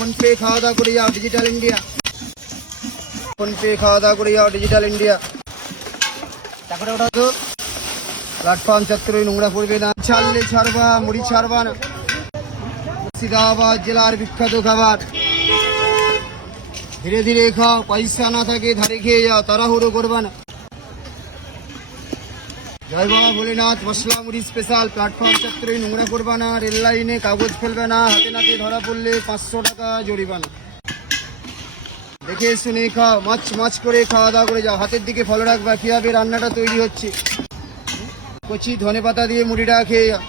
Phone pay খাওয়া দাওয়া করে যাও, ডিজিটাল ইন্ডিয়া। ফোন পে খাওয়া দাওয়া করে যাও, ডিজিটাল ইন্ডিয়া। তারপরে ওটা তো প্ল্যাটফর্ম চত্বরে নোংরা পড়বে না। ছাড়লে ছাড়বা, মুড়ি ছাড়বা না। মুর্শিদাবাদ জেলার বিখ্যাত খাবার, ধীরে ধীরে খাও, পয়সা না থাকে ধারে খেয়ে যাও, তাড়াহুড়ো করবা না। জয় বাবা ভোলেনাথ মশলা মুড়ি স্পেশাল। প্ল্যাটফর্ম চত্বরে নোংরা করবা না, রেল লাইনে কাগজ ফেলবে না, হাতে নাতে ধরা পড়লে 500 টাকা জরিমানা। দেখে শুনে খাও, মাছ করে খাওয়া দাওয়া করে যাও। হাতের দিকে ফলো রাখবা, কিভাবে রান্নাটা তৈরি হচ্ছে। কচি ধনে পাতা দিয়ে মুড়িটা খেয়ে যাও।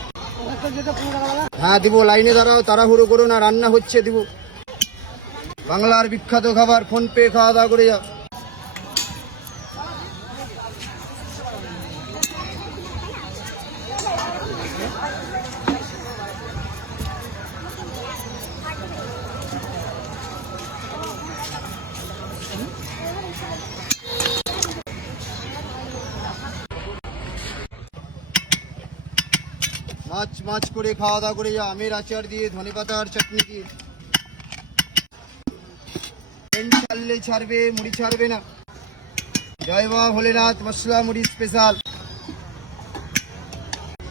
হ্যাঁ দিব, লাইনে দাঁড়াও, তাড়াহুড়ো করো না, রান্না হচ্ছে দিব। বাংলার বিখ্যাত খাবার, ফোন পে খাওয়া দাওয়া করে যাও। মাছ করে খাওয়া দাওয়া করে যাও, আমের আচার দিয়ে, ধনে পাতার চাটনি দিয়ে। ছাড়লে ছাড়বে, মুড়ি ছাড়বে না। জয় বাবা ভোলেনাথ মশলা মুড়ি স্পেশাল।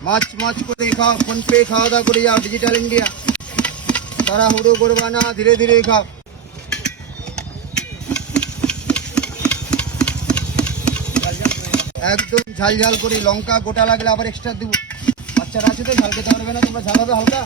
মাছ করে খাও, ফোন পে খাওয়া দাওয়া করে যাও, ডিজিটাল ইন্ডিয়া। তাড়াহুড়ো করবা না, ধীরে ধীরে খাও। একদম ঝাল করে, লঙ্কা গোটা লাগলে আবার এক্সট্রা দেবো। বাচ্চারা আছে তো, ঝাল খেতে পারবে না, তোমরা ঝালাবে হালকা।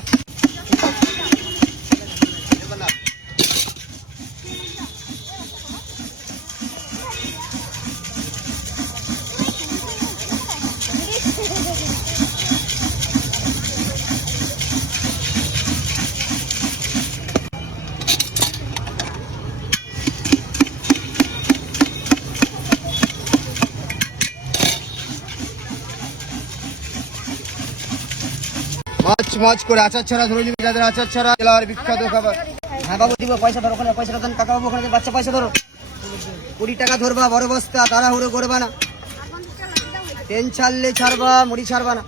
মাছ করে আচার ছাড়া ধরে নিবি, যাদের আচার ছাড়া জেলার বিখ্যাত খাবার। হ্যাঁ বাবু দিব, পয়সা ধরো, ওখানে পয়সাটা দেন কাকা বাবু, ওখানে বাচ্চা পয়সা ধরো। 20 টাকা ধরবা, বড় বস্তা, তাড়াহুড়ো করবা না। ট্রেন ছাড়লে ছাড়বা, মুড়ি ছাড়বা না।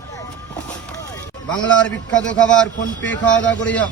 বাংলার বিখ্যাত খাবার, ফোন পে খাওয়া দাওয়া করে যাও।